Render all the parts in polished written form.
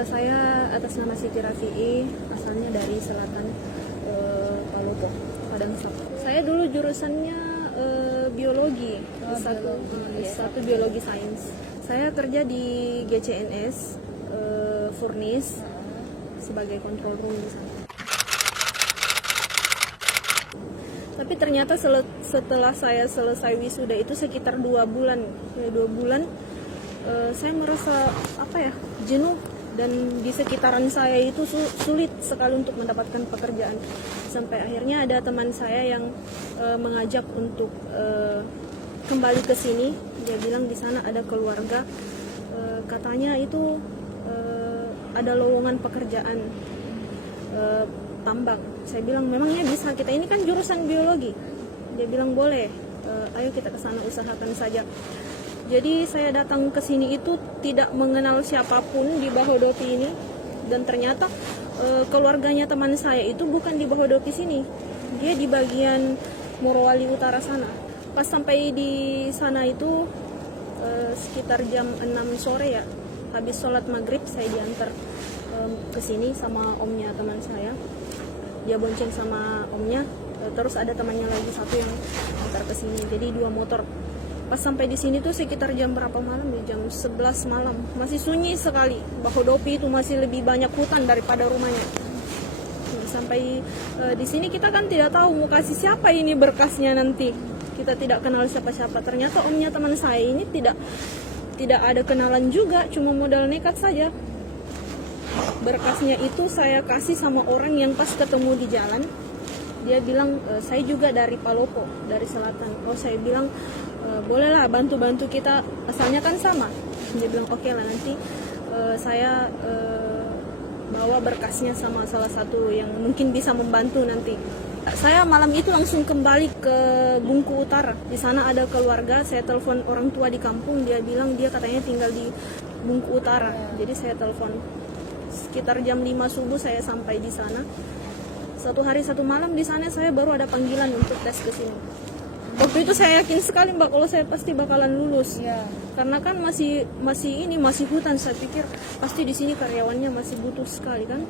Saya atas nama Siti Rafi'i, asalnya dari selatan Palopo, Padang Sap. Saya dulu jurusannya biologi, satu biologi sains. Saya kerja di GCNS, Furnis, sebagai control room di sana. Tapi ternyata setelah saya selesai wisuda itu sekitar 2 bulan, saya merasa jenuh, dan di sekitaran saya itu sulit sekali untuk mendapatkan pekerjaan. Sampai akhirnya ada teman saya yang mengajak untuk kembali ke sini. Dia bilang di sana ada keluarga, katanya itu ada lowongan pekerjaan tambang. Saya bilang memangnya bisa, kita ini kan jurusan biologi. Dia bilang boleh, ayo kita ke sana usahakan saja. Jadi saya datang ke sini itu tidak mengenal siapapun di Bahodopi ini, dan ternyata keluarganya teman saya itu bukan di Bahodopi sini, dia di bagian Morowali Utara sana. Pas sampai di sana itu sekitar jam 6 sore ya, habis sholat maghrib saya diantar ke sini sama omnya teman saya. Dia bonceng sama omnya, terus ada temannya lagi satu yang antar ke sini. Jadi 2 motor. Pas sampai di sini tuh sekitar jam berapa malam ya? Jam 11 malam. Masih sunyi sekali. Bahodopi itu masih lebih banyak hutan daripada rumahnya. Sampai di sini kita kan tidak tahu mau kasih siapa ini berkasnya nanti. Kita tidak kenal siapa-siapa. Ternyata omnya teman saya ini tidak ada kenalan juga, cuma modal nekat saja. Berkasnya itu saya kasih sama orang yang pas ketemu di jalan. Dia bilang, saya juga dari Palopo, dari selatan. Oh, saya bilang, bolehlah bantu-bantu kita, asalnya kan sama. Dia bilang, oke lah, nanti saya bawa berkasnya sama salah satu yang mungkin bisa membantu nanti. Saya malam itu langsung kembali ke Bungku Utara. Di sana ada keluarga, saya telepon orang tua di kampung. Dia bilang dia katanya tinggal di Bungku Utara. Jadi saya telepon. Sekitar jam 5 subuh saya sampai di sana. 1 hari 1 malam di sana saya baru ada panggilan untuk tes ke sini. Waktu itu saya yakin sekali Mbak kalau saya pasti bakalan lulus. Ya. Karena kan masih hutan, saya pikir pasti di sini karyawannya masih butuh sekali kan.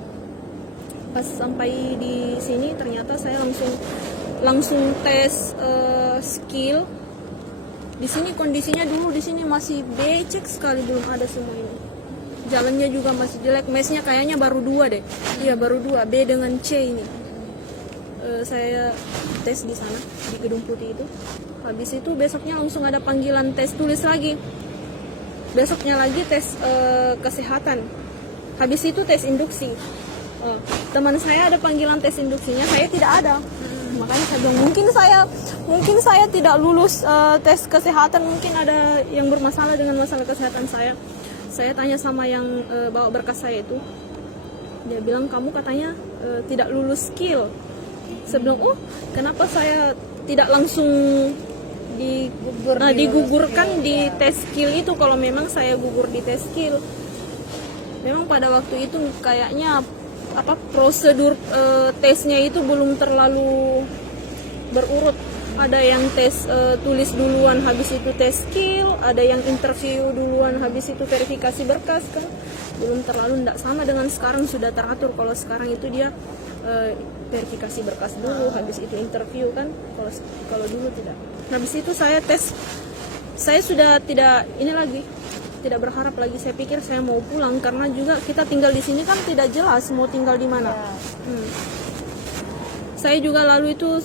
Pas sampai di sini ternyata saya langsung tes skill. Di sini kondisinya dulu di sini masih becek sekali, belum ada semua ini. Jalannya juga masih jelek, mesnya kayaknya baru 2 deh. Iya baru 2, B dengan C ini. Saya tes di sana di Gedung Putih itu. Habis itu besoknya langsung ada panggilan tes tulis lagi. Besoknya lagi tes kesehatan. Habis itu tes induksi. Teman saya ada panggilan tes induksinya, saya tidak ada. Makanya saya bilang mungkin saya tidak lulus tes kesehatan, mungkin ada yang bermasalah dengan masalah kesehatan saya. Saya tanya sama yang bawa berkas saya itu. Dia bilang kamu katanya tidak lulus skill. Saya bilang, kenapa saya tidak langsung digugurkan di tes skill itu kalau memang saya gugur di tes skill. Memang pada waktu itu kayaknya prosedur tesnya itu belum terlalu berurut. Ada yang tes tulis duluan, habis itu tes skill. Ada yang interview duluan, habis itu verifikasi berkas kan. Belum terlalu, tidak sama dengan sekarang sudah teratur. Kalau sekarang itu dia verifikasi berkas dulu, habis itu interview kan. Kalau dulu tidak. Habis itu saya tes, saya sudah tidak berharap lagi. Saya pikir saya mau pulang karena juga kita tinggal di sini kan tidak jelas mau tinggal di mana. Saya juga lalu itu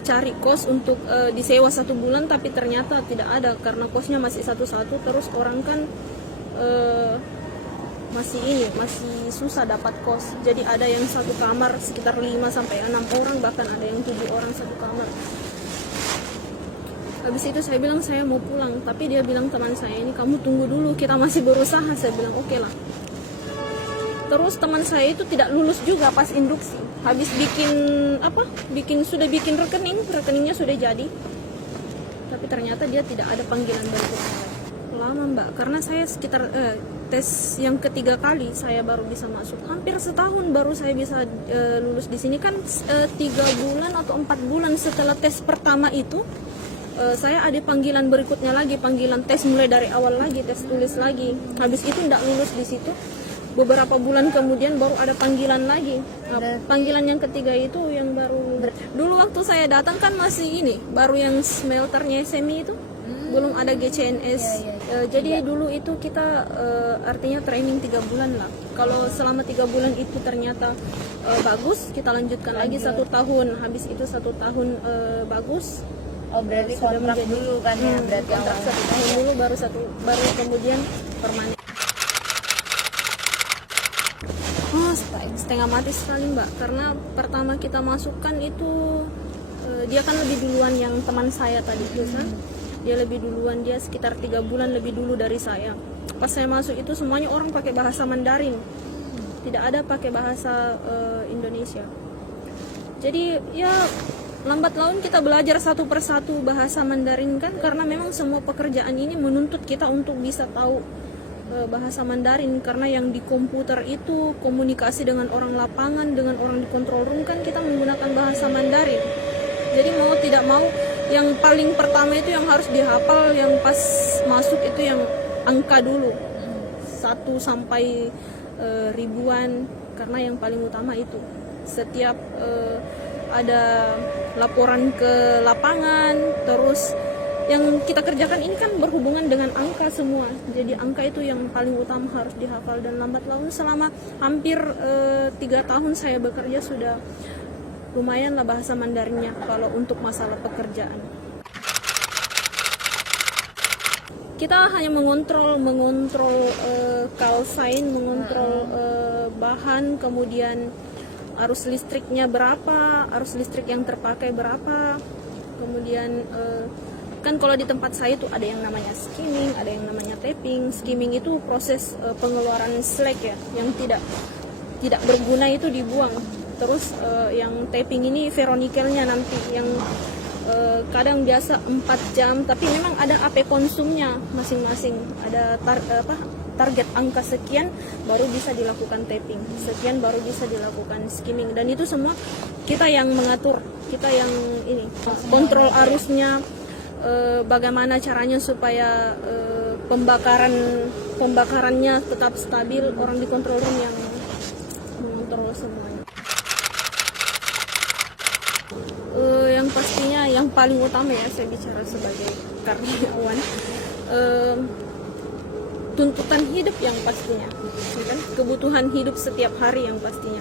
cari kos untuk disewa 1 bulan, tapi ternyata tidak ada karena kosnya masih satu-satu. Terus orang kan masih susah dapat kos. Jadi ada yang 1 kamar sekitar 5-6 orang, bahkan ada yang 7 orang 1 kamar. Habis itu saya bilang saya mau pulang, tapi dia bilang teman saya ini kamu tunggu dulu, kita masih berusaha. Saya bilang oke lah. Terus teman saya itu tidak lulus juga pas induksi. Habis sudah bikin rekeningnya sudah jadi. Tapi ternyata dia tidak ada panggilan berikutnya. Lama Mbak, karena saya sekitar tes yang ketiga kali saya baru bisa masuk. Hampir setahun baru saya bisa lulus di sini kan 3 bulan atau 4 bulan setelah tes pertama itu. Saya ada panggilan berikutnya lagi, panggilan tes mulai dari awal lagi, tes tulis lagi. Habis itu tidak lulus di situ. beberapa bulan kemudian baru ada panggilan lagi. Nah, panggilan yang ketiga itu yang baru. Dulu waktu saya datang kan masih ini, baru yang smelternya SMI itu, belum ada GCNS. Jadi dulu itu kita artinya training 3 bulan lah. Kalau selama 3 bulan itu ternyata bagus, kita lanjutkan lagi 1 tahun. Habis itu 1 tahun bagus. Oh berarti kontrak dulu kan ya, berarti kontrak 1 tahun dulu baru kemudian permanen. Oh, setengah mati sekali Mbak, karena pertama kita masukkan itu dia kan lebih duluan yang teman saya tadi itu kan. Dia lebih duluan, dia sekitar 3 bulan lebih dulu dari saya. Pas saya masuk itu semuanya orang pakai bahasa Mandarin, tidak ada pakai bahasa Indonesia. Jadi ya lambat laun kita belajar satu persatu bahasa Mandarin kan, karena memang semua pekerjaan ini menuntut kita untuk bisa tahu bahasa Mandarin, karena yang di komputer itu komunikasi dengan orang lapangan, dengan orang di control room kan kita menggunakan bahasa Mandarin. Jadi mau tidak mau yang paling pertama itu yang harus dihafal yang pas masuk itu yang angka dulu 1 sampai ribuan, karena yang paling utama itu setiap ada laporan ke lapangan, terus yang kita kerjakan ini kan berhubungan dengan angka semua. Jadi angka itu yang paling utama harus dihafal, dan lambat laun selama hampir 3 tahun saya bekerja sudah lumayan lah bahasa Mandarinnya kalau untuk masalah pekerjaan. Kita hanya mengontrol call sign, mengontrol bahan, kemudian arus listriknya berapa, arus listrik yang terpakai berapa, kemudian kan kalau di tempat saya itu ada yang namanya skimming, ada yang namanya tapping. Skimming itu proses pengeluaran slag ya, yang tidak berguna itu dibuang. Terus yang tapping ini ferronikelnya nanti yang kadang biasa 4 jam, tapi memang ada AP konsumnya masing-masing, ada target angka sekian baru bisa dilakukan tapping, sekian baru bisa dilakukan skimming, dan itu semua kita yang mengatur, kita yang ini kontrol arusnya, bagaimana caranya supaya pembakarannya tetap stabil, orang di control room yang mengontrol semuanya. Yang pastinya yang paling utama ya, saya bicara sebagai karyawan, tuntutan hidup yang pastinya, kan? Kebutuhan hidup setiap hari yang pastinya.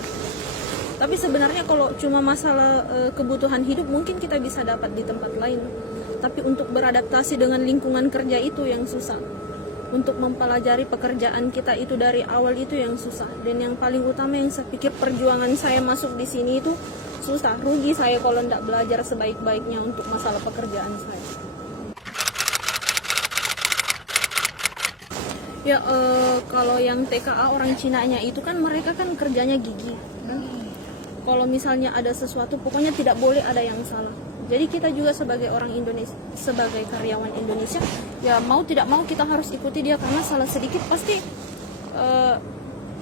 Tapi sebenarnya kalau cuma masalah kebutuhan hidup mungkin kita bisa dapat di tempat lain. Tapi untuk beradaptasi dengan lingkungan kerja itu yang susah. Untuk mempelajari pekerjaan kita itu dari awal itu yang susah. Dan yang paling utama yang saya pikir perjuangan saya masuk di sini itu susah. Rugi saya kalau tidak belajar sebaik-baiknya untuk masalah pekerjaan saya. Ya kalau yang TKA orang Cinanya itu kan mereka kan kerjanya gigih. Kalau misalnya ada sesuatu pokoknya tidak boleh ada yang salah. Jadi kita juga sebagai orang Indonesia, sebagai karyawan Indonesia, ya mau tidak mau kita harus ikuti dia, karena salah sedikit pasti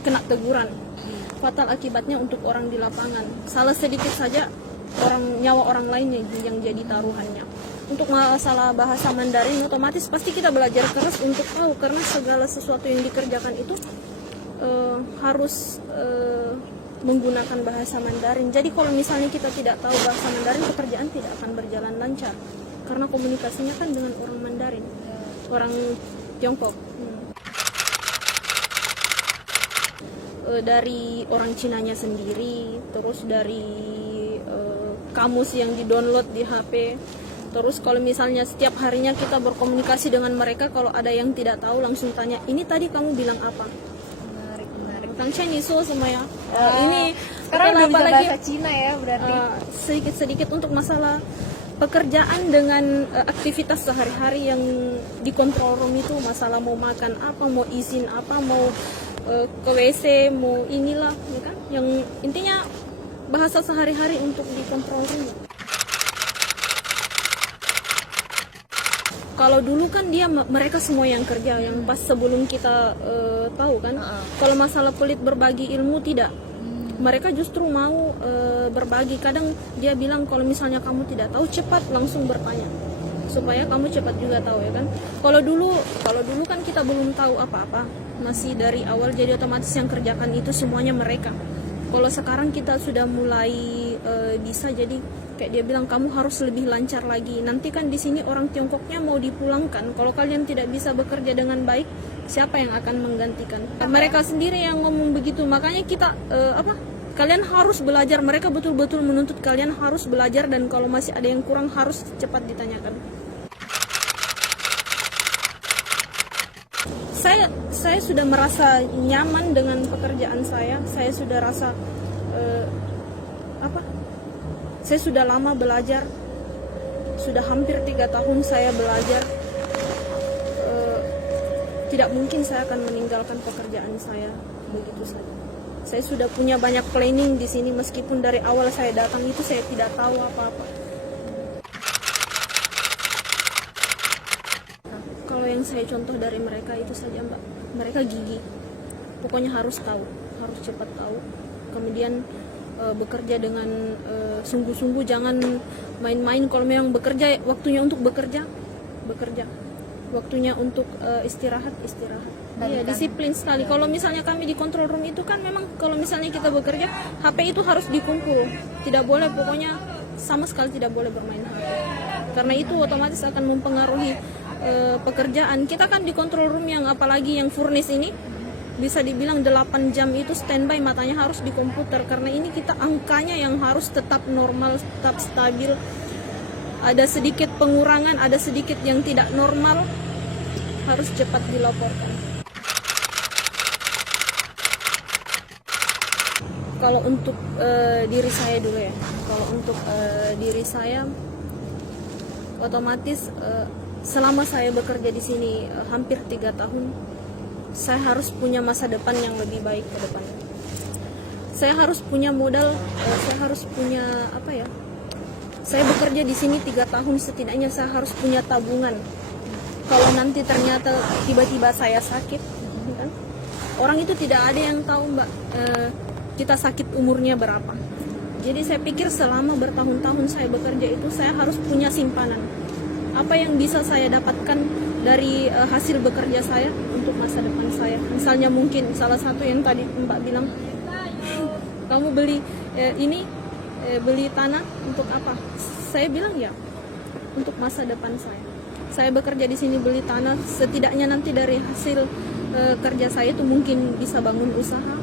kena teguran. Fatal akibatnya untuk orang di lapangan. Salah sedikit saja nyawa orang lain yang jadi taruhannya. Untuk masalah bahasa Mandarin otomatis pasti kita belajar keras untuk tahu, karena segala sesuatu yang dikerjakan itu harus menggunakan bahasa Mandarin. Jadi kalau misalnya kita tidak tahu bahasa Mandarin, pekerjaan tidak akan berjalan lancar, karena komunikasinya kan dengan orang Mandarin, orang Tiongkok. Dari orang Cinanya sendiri, terus dari kamus yang di-download di HP. Terus kalau misalnya setiap harinya kita berkomunikasi dengan mereka, kalau ada yang tidak tahu langsung tanya, ini tadi kamu bilang apa? Menarik. Tentang Chinese semua ya. Ini sekarang udah bisa bahasa Cina ya berarti. Sedikit-sedikit untuk masalah pekerjaan dengan aktivitas sehari-hari yang di control room itu, masalah mau makan apa, mau izin apa, mau ke WC, mau inilah, ya kan? Yang intinya bahasa sehari-hari untuk di control room. Kalau dulu kan mereka semua yang kerja, yang pas sebelum kita tahu kan. Kalau masalah pelit berbagi ilmu tidak. Mereka justru mau berbagi. Kadang dia bilang kalau misalnya kamu tidak tahu cepat langsung bertanya, supaya kamu cepat juga tahu, ya kan. Kalau dulu kan kita belum tahu apa-apa. masih dari awal, jadi otomatis yang kerjakan itu semuanya mereka. Kalau sekarang kita sudah mulai bisa, jadi kayak dia bilang kamu harus lebih lancar lagi. Nanti kan di sini orang Tiongkoknya mau dipulangkan. Kalau kalian tidak bisa bekerja dengan baik, siapa yang akan menggantikan? Mereka sendiri yang ngomong begitu. Makanya kita kalian harus belajar. Mereka betul-betul menuntut kalian harus belajar, dan kalau masih ada yang kurang harus cepat ditanyakan. Saya sudah merasa nyaman dengan pekerjaan saya. Saya sudah rasa saya sudah lama belajar. Sudah hampir 3 tahun saya belajar. Tidak mungkin saya akan meninggalkan pekerjaan saya begitu saja. Saya sudah punya banyak planning di sini, meskipun dari awal saya datang itu saya tidak tahu apa-apa. Kalau yang saya contoh dari mereka itu saja, Mbak. Mereka gigih. Pokoknya harus tahu, harus cepat tahu. Kemudian bekerja dengan sungguh-sungguh, jangan main-main. Kalau memang bekerja, waktunya untuk bekerja. Waktunya untuk istirahat. Iya, disiplin sekali. Kalau misalnya kami di control room itu kan memang kalau misalnya kita bekerja, HP itu harus dikumpul. Tidak boleh, pokoknya sama sekali tidak boleh bermain HP. Karena itu otomatis akan mempengaruhi pekerjaan. Kita kan di control room yang apalagi yang furnace ini, bisa dibilang 8 jam itu standby, matanya harus di komputer. Karena ini kita angkanya yang harus tetap normal, tetap stabil. Ada sedikit pengurangan, ada sedikit yang tidak normal, harus cepat dilaporkan. Kalau untuk diri saya dulu ya. Kalau untuk diri saya, otomatis selama saya bekerja di sini hampir 3 tahun, saya harus punya masa depan yang lebih baik ke depan. Saya harus punya modal, saya harus punya saya bekerja di sini 3 tahun, setidaknya saya harus punya tabungan. Kalau nanti ternyata tiba-tiba saya sakit, kan? Orang itu tidak ada yang tahu, Mbak, kita sakit umurnya berapa. Jadi saya pikir selama bertahun-tahun saya bekerja itu, saya harus punya simpanan. Apa yang bisa saya dapatkan dari hasil bekerja saya untuk masa depan saya. Misalnya mungkin salah satu yang tadi Mbak bilang, kamu beli beli tanah untuk apa? Saya bilang ya, untuk masa depan saya. Saya bekerja di sini beli tanah, setidaknya nanti dari hasil kerja saya itu mungkin bisa bangun usaha.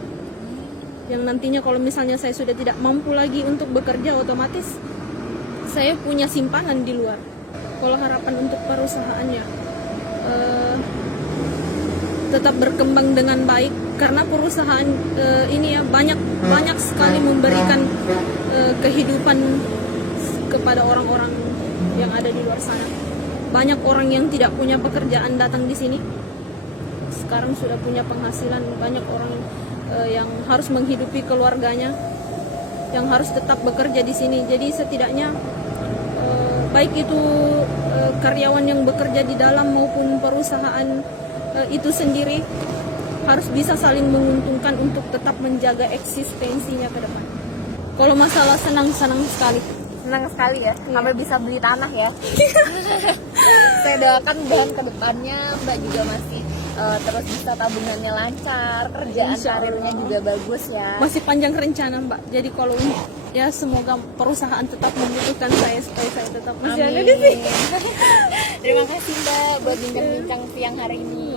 Yang nantinya kalau misalnya saya sudah tidak mampu lagi untuk bekerja, otomatis saya punya simpanan di luar. Kalau harapan untuk perusahaannya tetap berkembang dengan baik, karena perusahaan ini ya banyak sekali memberikan kehidupan kepada orang-orang yang ada di luar sana. Banyak orang yang tidak punya pekerjaan datang di sini, sekarang sudah punya penghasilan. Banyak orang yang harus menghidupi keluarganya, yang harus tetap bekerja di sini. Jadi setidaknya baik itu karyawan yang bekerja di dalam maupun perusahaan itu sendiri harus bisa saling menguntungkan untuk tetap menjaga eksistensinya ke depan. Kalau masalah senang sekali ya, sampai bisa beli tanah ya. Saya doakan dan kedepannya Mbak juga masih terus bisa tabungannya lancar, kerjaan karirnya juga bagus ya. Masih panjang rencana, Mbak. Jadi kalau ya semoga perusahaan tetap membutuhkan saya supaya saya tetap masih ada di sini. Terima kasih Mbak buat bincang-bincang siang hari ini.